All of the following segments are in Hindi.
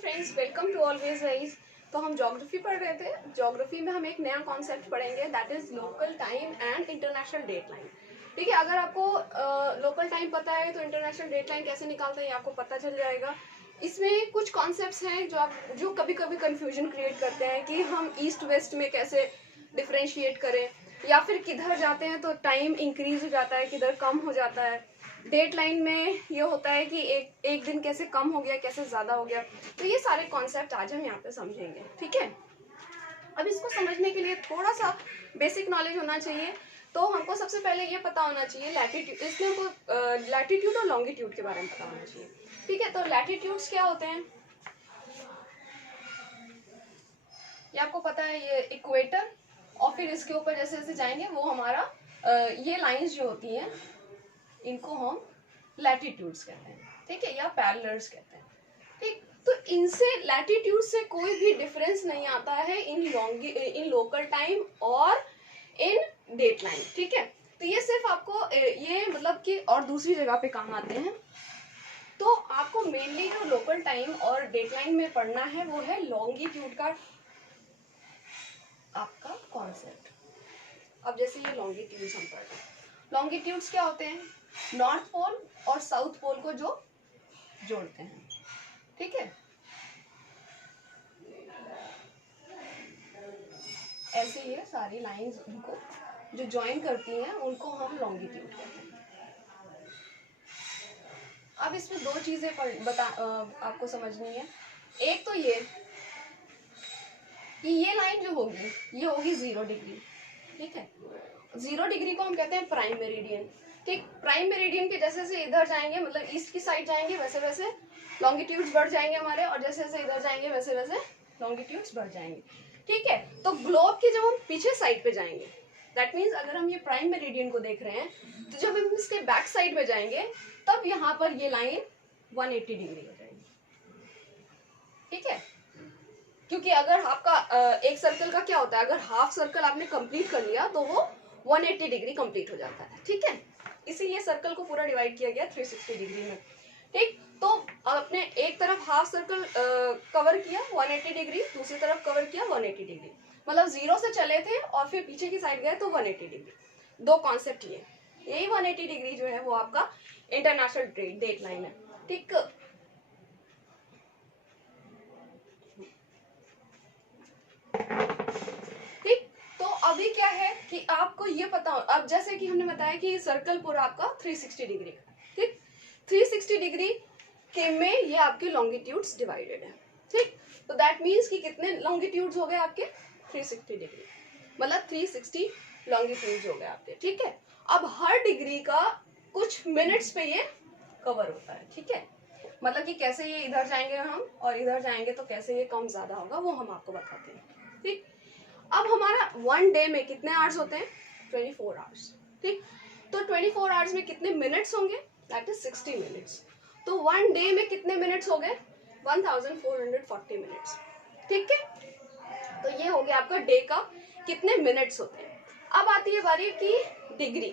Friends, welcome to Always Rise. तो हम ज्योग्राफी पढ़ रहे थे। ज्योग्राफी में हम एक नया कॉन्सेप्ट पढ़ेंगे, that is local time and international date line. ठीक है, अगर आपको लोकल टाइम पता है तो इंटरनेशनल डेट लाइन कैसे निकालते हैं आपको पता चल जाएगा। इसमें कुछ कॉन्सेप्ट्स हैं जो कभी कभी कंफ्यूजन क्रिएट करते हैं कि हम ईस्ट वेस्ट में कैसे डिफ्रेंशिएट करें, या फिर किधर जाते हैं तो टाइम इंक्रीज हो जाता है, किधर कम हो जाता है। डेट लाइन में ये होता है कि एक दिन कैसे कम हो गया, कैसे ज़्यादा हो गया। तो ये सारे कॉन्सेप्ट आज हम यहाँ पे समझेंगे। ठीक है, अब इसको समझने के लिए थोड़ा सा बेसिक नॉलेज होना चाहिए। तो हमको सबसे पहले ये पता होना चाहिए लैटिट्यूड, इसमें हमको लैटिट्यूड और लॉन्गिट्यूड के बारे में पता होना चाहिए। ठीक है, तो लैटिट्यूड्स क्या होते हैं ये आपको पता है, ये इक्वेटर, और फिर इसके ऊपर जैसे जैसे जाएंगे वो हमारा ये लाइंस जो होती हैं इनको हम लैटिट्यूड्स कहते हैं। ठीक है, या पैरेलल्स कहते हैं। ठीक, तो इनसे लैटिट्यूड से कोई भी डिफरेंस नहीं आता है इन लोकल टाइम और इन डेट लाइन। ठीक है, तो ये सिर्फ आपको ये मतलब कि और दूसरी जगह पे काम आते हैं। तो आपको मेनली जो लोकल टाइम और डेट लाइन में पढ़ना है वो है लॉन्गिट्यूड का आपका कॉन्सेप्ट। अब जैसे ये लॉन्गिट्यूड्स हम पढ़ रहे हैं, लॉन्गिट्यूड्स क्या होते हैं? नॉर्थ पोल और साउथ पोल को जो जोड़ते हैं। ठीक है, ऐसे ये सारी लाइंस उनको जो ज्वाइन करती हैं उनको हम लॉन्गिट्यूड कहते हैं। अब इसमें दो चीजें आपको समझनी है। एक तो ये कि ये लाइन जो होगी ये होगी 0 डिग्री। ठीक है, 0 डिग्री को हम कहते हैं प्राइम मेरिडियन। ठीक, प्राइम मेरिडियन के जैसे जैसे इधर जाएंगे, मतलब ईस्ट की साइड जाएंगे, वैसे वैसे लॉन्गिट्यूड्स बढ़ जाएंगे हमारे, और जैसे जैसे इधर जाएंगे वैसे वैसे लॉन्गिट्यूड्स बढ़ जाएंगे। ठीक है, तो ग्लोब के जब हम पीछे साइड पे जाएंगे, दैट मीन्स अगर हम ये प्राइम मेरिडियन को देख रहे हैं तो जब हम इसके बैक साइड में जाएंगे तब यहाँ पर ये लाइन 180 डिग्री हो जाएगी। ठीक है, क्योंकि अगर आपका एक सर्कल का क्या होता है, अगर हाफ सर्कल आपने कंप्लीट कर लिया तो वो 180 डिग्री कंप्लीट हो जाता है। ठीक है, इसीलिए सर्कल को पूरा डिवाइड किया गया 360 डिग्री में। ठीक, तो आपने एक तरफ हाफ सर्कल कवर किया 180 डिग्री, दूसरी तरफ कवर किया 180 डिग्री, मतलब 0 से चले थे और फिर पीछे की साइड गए तो 180 डिग्री। दो कॉन्सेप्ट ये, यही 180 डिग्री जो है वो आपका इंटरनेशनल डेट लाइन है। ठीक, अभी क्या है कि आपको ये पता हो, अब जैसे कि हमने बताया कि सर्कल पूरा आपका 360 डिग्री का। ठीक, 360 डिग्री के में ये आपके लॉन्गिट्यूड्स डिवाइडेड है। ठीक, तो दैट मीन्स कि कितने लॉन्गिट्यूड्स हो गए आपके 360 डिग्री, मतलब 360 लॉन्गिट्यूड्स हो गए आपके। ठीक है, अब हर डिग्री का कुछ मिनट्स पे ये कवर होता है। ठीक है, मतलब कि कैसे ये इधर जाएंगे हम और इधर जाएंगे तो कैसे ये कम ज्यादा होगा वो हम आपको बताते हैं। ठीक, अब हमारा 1 डे में कितने आवर्स होते हैं? 24 आवर्स। ठीक, तो 24 आवर्स में कितने मिनट्स होंगे? That is 60 minutes. तो 1 डे में कितने मिनट्स हो गए? 1440 मिनट्स। ठीक है, तो ये हो गया आपका डे का कितने मिनट्स होते हैं। अब आती है बारी की डिग्री।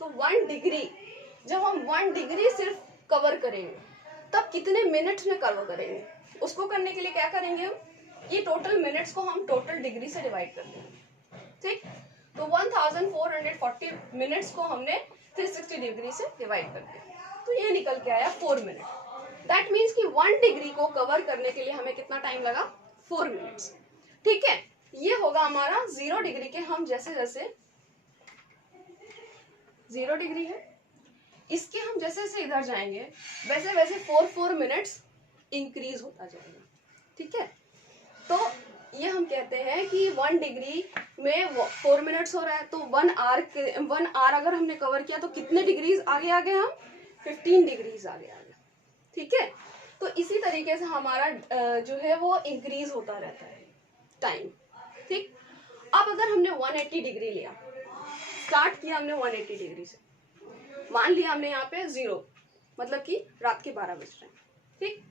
तो 1 डिग्री, जब हम 1 डिग्री सिर्फ कवर करेंगे तब कितने मिनट्स में कवर करेंगे? उसको करने के लिए क्या करेंगे हम, ये टोटल मिनट्स को हम टोटल डिग्री से डिवाइड कर देंगे। ठीक, तो 1440 मिनट्स को हमने 360 डिग्री से डिवाइड कर दिया, तो ये निकल के आया 4 मिनट। दैट मीन्स कि 1 डिग्री को कवर करने के लिए हमें कितना टाइम लगा? 4 मिनट्स। ठीक है, ये होगा हमारा 0 डिग्री के, हम जैसे जैसे 0 डिग्री है इसके हम जैसे जैसे इधर जाएंगे वैसे वैसे 4 मिनट्स इंक्रीज होता जाएगा। ठीक है, तो ये हम कहते हैं कि 1 डिग्री में 4 मिनट्स हो रहा है, तो 1 आवर अगर हमने कवर किया तो कितने डिग्रीज आगे आ गए हम? 15 डिग्रीज आगे आ गए। ठीक है, तो इसी तरीके से हमारा जो है वो इंक्रीज होता रहता है टाइम। ठीक, अब अगर हमने 180 डिग्री लिया, स्टार्ट किया हमने 180 डिग्री से, मान लिया हमने यहाँ पे 0, मतलब कि रात के 12 बज रहे हैं। ठीक,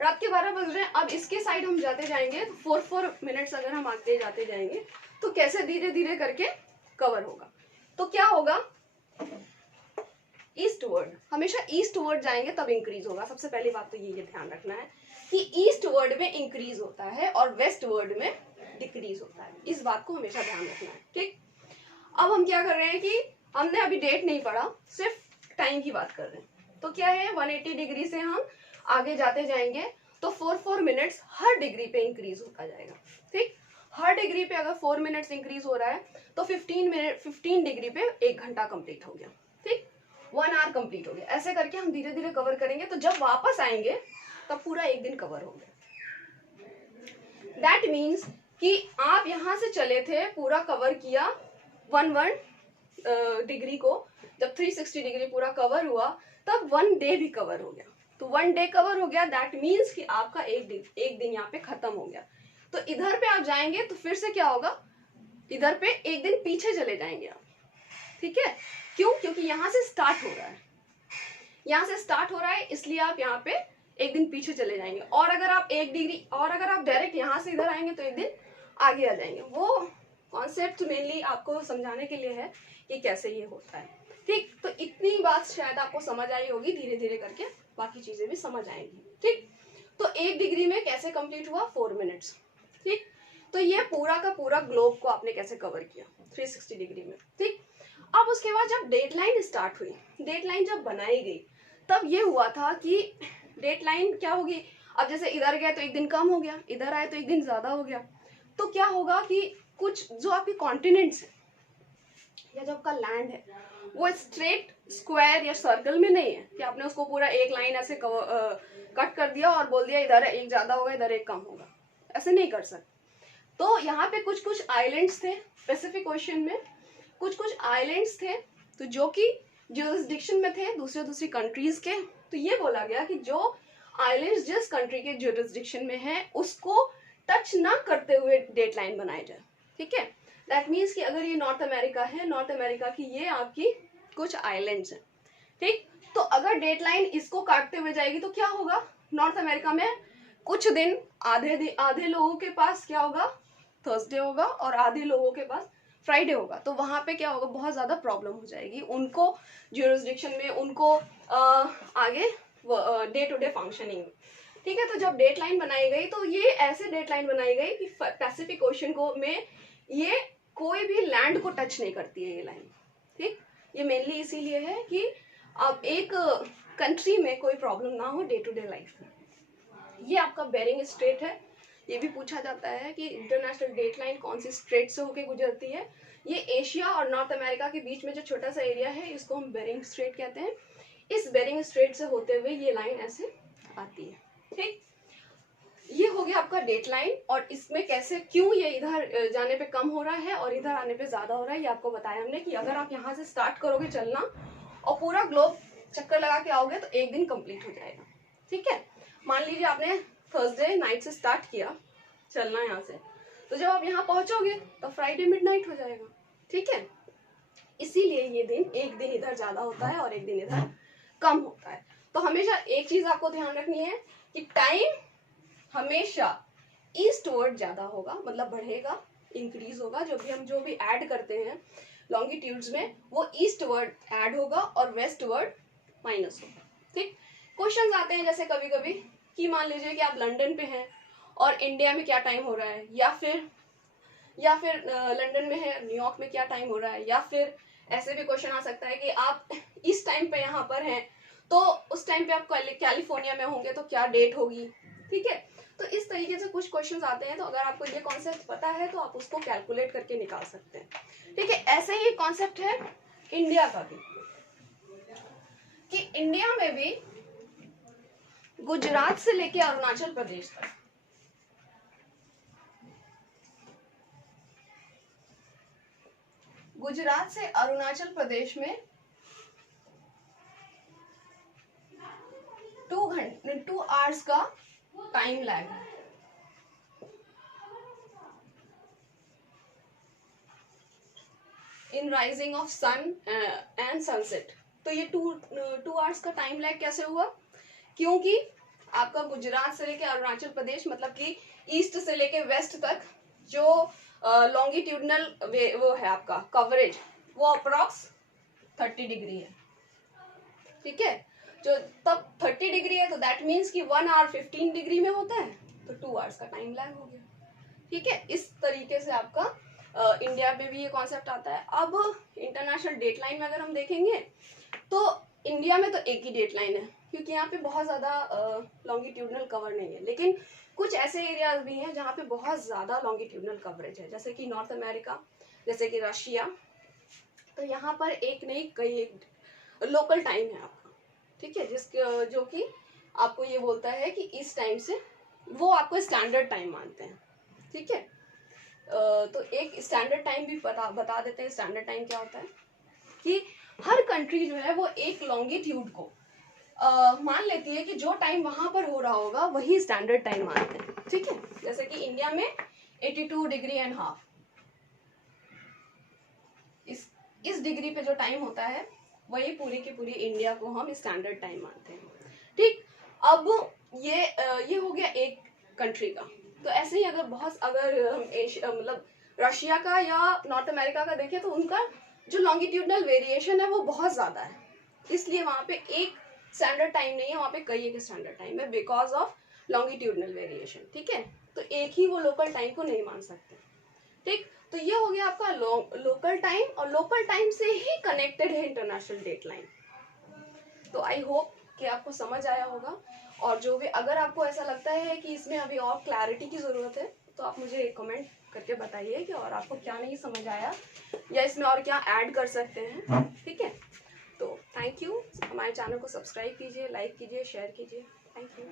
रात के 12 बज रहे हैं। अब इसके साइड हम जाते जाएंगे 4 मिनट्स अगर हम आगे जाते जाएंगे तो कैसे धीरे धीरे करके कवर होगा। तो क्या होगा, ईस्ट वर्ड, हमेशा ईस्ट वर्ड जाएंगे तब इंक्रीज होगा। सबसे पहली बात तो ये ध्यान रखना है कि ईस्ट वर्ड में इंक्रीज होता है और वेस्ट वर्ड में डिक्रीज होता है। इस बात को हमेशा ध्यान रखना है, ठीक। अब हम क्या कर रहे हैं कि हमने अभी डेट नहीं पढ़ा, सिर्फ टाइम की बात कर रहे हैं। तो क्या है, 180 डिग्री से हम आगे जाते जाएंगे तो 4 मिनट्स हर डिग्री पे इंक्रीज होता जाएगा, ठीक। हर डिग्री पे अगर 4 मिनट्स इंक्रीज हो रहा है तो 15 डिग्री पे 1 घंटा कंप्लीट हो गया, ठीक। 1 आवर कंप्लीट हो गया। ऐसे करके हम धीरे धीरे कवर करेंगे, तो जब वापस आएंगे तब पूरा 1 दिन कवर हो गया। दैट मीन्स कि आप यहां से चले थे, पूरा कवर किया 1 डिग्री को, जब 360 डिग्री पूरा कवर हुआ तब 1 डे भी कवर हो गया। तो 1 डे कवर हो गया, दैट मीन्स कि आपका एक दिन यहाँ पे खत्म हो गया। तो इधर पे आप जाएंगे तो फिर से क्या होगा, इधर पे 1 दिन पीछे चले जाएंगे आप, ठीक है। क्यों? क्योंकि यहाँ से स्टार्ट हो रहा है, यहाँ से स्टार्ट हो रहा है, इसलिए आप यहाँ पे 1 दिन पीछे चले जाएंगे। और अगर आप 1 डिग्री, और अगर आप डायरेक्ट यहाँ से इधर आएंगे तो 1 दिन आगे आ जाएंगे। वो कॉन्सेप्ट मेनली आपको समझाने के लिए है कि कैसे ये होता है, ठीक। तो इतनी बात शायद आपको समझ आई होगी, धीरे धीरे करके बाकी चीजें भी समझ आएंगी, ठीक। तो 1 डिग्री में कैसे कंप्लीट हुआ, 4 मिनट्स, ठीक। तो ये पूरा का पूरा ग्लोब को आपने कैसे कवर किया 360 डिग्री में, ठीक। अब उसके बाद जब डेडलाइन स्टार्ट हुई, डेडलाइन जब बनाई गई, तब ये हुआ था कि डेडलाइन क्या होगी, अब जैसे इधर गए तो 1 दिन कम हो गया, इधर आए तो 1 दिन ज्यादा हो गया। तो क्या होगा कि कुछ जो आपके कॉन्टिनेंट्स है या जो आपका लैंड है वो स्ट्रेट, स्क्वायर या सर्कल में नहीं है कि आपने उसको पूरा एक लाइन ऐसे कट कर दिया और बोल दिया इधर 1 ज्यादा होगा इधर 1 कम होगा, ऐसे नहीं कर सकते। तो यहाँ पे कुछ कुछ आइलैंड्स थे पैसिफिक ओशन में, कुछ कुछ आइलैंड्स थे तो जो कि ज्यूरिसडिक्शन में थे दूसरी कंट्रीज के। तो ये बोला गया कि जो आइलैंड्स जिस कंट्री के ज्यूरिसडिक्शन में है उसको टच ना करते हुए डेडलाइन बनाई जाए, ठीक है। दैट मीन्स कि अगर ये नॉर्थ अमेरिका है, नॉर्थ अमेरिका की ये आपकी कुछ आइलैंड्स हैं, ठीक। तो अगर डेडलाइन इसको काटते हुए जाएगी तो क्या होगा, नॉर्थ अमेरिका में कुछ दिन आधे लोगों के पास क्या होगा, थर्सडे होगा और आधे लोगों के पास फ्राइडे होगा। तो वहां पे क्या होगा, बहुत ज्यादा प्रॉब्लम हो जाएगी उनको ज्यूरिसडिक्शन में, उनको आगे डे टू डे फंक्शनिंग, ठीक है। तो जब डेडलाइन बनाई गई तो ये ऐसे डेडलाइन बनाई गई कि पैसिफिक ओशन को में ये कोई भी लैंड को टच नहीं करती है ये लाइन, ठीक। ये मेनली इसीलिए है कि अब एक कंट्री में कोई प्रॉब्लम ना हो डे टू डे लाइफ में। ये आपका बेरिंग स्ट्रेट है, ये भी पूछा जाता है कि इंटरनेशनल डेडलाइन कौन सी स्ट्रेट से होके गुजरती है। ये एशिया और नॉर्थ अमेरिका के बीच में जो छोटा सा एरिया है इसको हम बेरिंग स्ट्रेट कहते हैं। इस बेरिंग स्ट्रेट से होते हुए ये लाइन ऐसे आती है, ठीक। ये हो गया आपका डेडलाइन, और इसमें कैसे क्यों ये इधर जाने पे कम हो रहा है और इधर आने पे ज्यादा हो रहा है ये आपको बताया हमने कि अगर आप यहाँ से स्टार्ट करोगे चलना और पूरा ग्लोब चक्कर लगा के आओगे तो 1 दिन कंप्लीट हो जाएगा, ठीक है। मान लीजिए आपने थर्सडे नाइट से स्टार्ट किया चलना यहाँ से, तो जब आप यहाँ पहुंचोगे तो फ्राइडे मिडनाइट हो जाएगा, ठीक है। इसीलिए ये दिन 1 दिन इधर ज्यादा होता है और 1 दिन इधर कम होता है। तो हमेशा एक चीज आपको ध्यान रखनी है कि टाइम हमेशा ईस्टवर्ड ज्यादा होगा, मतलब बढ़ेगा, इंक्रीज होगा। जो भी ऐड करते हैं लॉन्गिट्यूड्स में वो ईस्टवर्ड ऐड होगा और वेस्टवर्ड माइनस होगा, ठीक। क्वेश्चंस आते हैं जैसे कभी कभी कि मान लीजिए कि आप लंदन पे हैं और इंडिया में क्या टाइम हो रहा है, या फिर लंदन में है न्यूयॉर्क में क्या टाइम हो रहा है, या फिर ऐसे भी क्वेश्चन आ सकता है कि आप इस टाइम पे यहाँ पर हैं तो उस टाइम पे आप कैलिफोर्निया में होंगे तो क्या डेट होगी, ठीक है। तो इस तरीके से कुछ क्वेश्चंस आते हैं, तो अगर आपको ये कॉन्सेप्ट पता है तो आप उसको कैलकुलेट करके निकाल सकते हैं, ठीक है। ऐसे ही कॉन्सेप्ट है इंडिया का भी, कि इंडिया में भी गुजरात से लेके अरुणाचल प्रदेश तक, गुजरात से अरुणाचल प्रदेश में 2 आवर्स का टाइम लैग है। In rising of sun and sunset. तो ये 2 आवर्स का टाइम लैग कैसे हुआ, क्योंकि आपका गुजरात से लेके अरुणाचल प्रदेश मतलब कि ईस्ट से लेके वेस्ट तक जो लॉन्गिट्यूडनल वो है आपका कवरेज वो अप्रॉक्स 30 डिग्री है, ठीक है। जो तब 30 डिग्री है तो दैट मीन्स कि 1 आवर 15 डिग्री में होता है, तो 2 आवर्स का टाइम लैग हो गया। ठीक है, इस तरीके से आपका इंडिया में भी ये कॉन्सेप्ट आता है। अब इंटरनेशनल डेट लाइन में अगर हम देखेंगे तो इंडिया में तो एक ही डेट लाइन है, क्योंकि यहाँ पे बहुत ज़्यादा लॉन्गिट्यूडनल कवर नहीं है, लेकिन कुछ ऐसे एरियाज भी हैं जहाँ पे बहुत ज़्यादा लॉन्गिट्यूडनल कवरेज है, जैसे कि नॉर्थ अमेरिका, जैसे कि रशिया। तो यहाँ पर एक नहीं कई एक लोकल टाइम है आपका, ठीक है, जो कि आपको ये बोलता है कि इस टाइम से वो आपको स्टैंडर्ड टाइम मानते हैं। ठीक है, तो एक स्टैंडर्ड टाइम भी बता देते हैं। स्टैंडर्ड टाइम क्या होता है कि हर कंट्री जो है वो एक लॉन्गिट्यूड को मान लेती है कि जो टाइम वहां पर हो रहा होगा वही स्टैंडर्ड टाइम मानते हैं। ठीक है, जैसे कि इंडिया में 82 डिग्री एंड हाफ, इस डिग्री पे जो टाइम होता है वही पूरी की पूरी इंडिया को हम स्टैंडर्ड टाइम मानते हैं। ठीक, अब ये हो गया एक कंट्री का। तो ऐसे ही अगर हम मतलब रशिया का या नॉर्थ अमेरिका का देखें तो उनका जो लॉन्गिट्यूडनल वेरिएशन है वो बहुत ज़्यादा है, इसलिए वहाँ पे एक स्टैंडर्ड टाइम नहीं है, वहाँ पे कई एक स्टैंडर्ड टाइम है बिकॉज ऑफ लॉन्गिट्यूडनल वेरिएशन। ठीक है, तो एक ही वो लोकल टाइम को नहीं मान सकते। ठीक, तो ये हो गया आपका लोकल टाइम, और लोकल टाइम से ही कनेक्टेड है इंटरनेशनल डेट लाइन। तो आई होप कि आपको समझ आया होगा, और जो भी अगर आपको ऐसा लगता है कि इसमें अभी और क्लैरिटी की ज़रूरत है तो आप मुझे कमेंट करके बताइए कि और आपको क्या नहीं समझ आया या इसमें और क्या ऐड कर सकते हैं। ठीक है, तो थैंक यू, हमारे चैनल को सब्सक्राइब कीजिए, लाइक कीजिए, शेयर कीजिए। Thank you.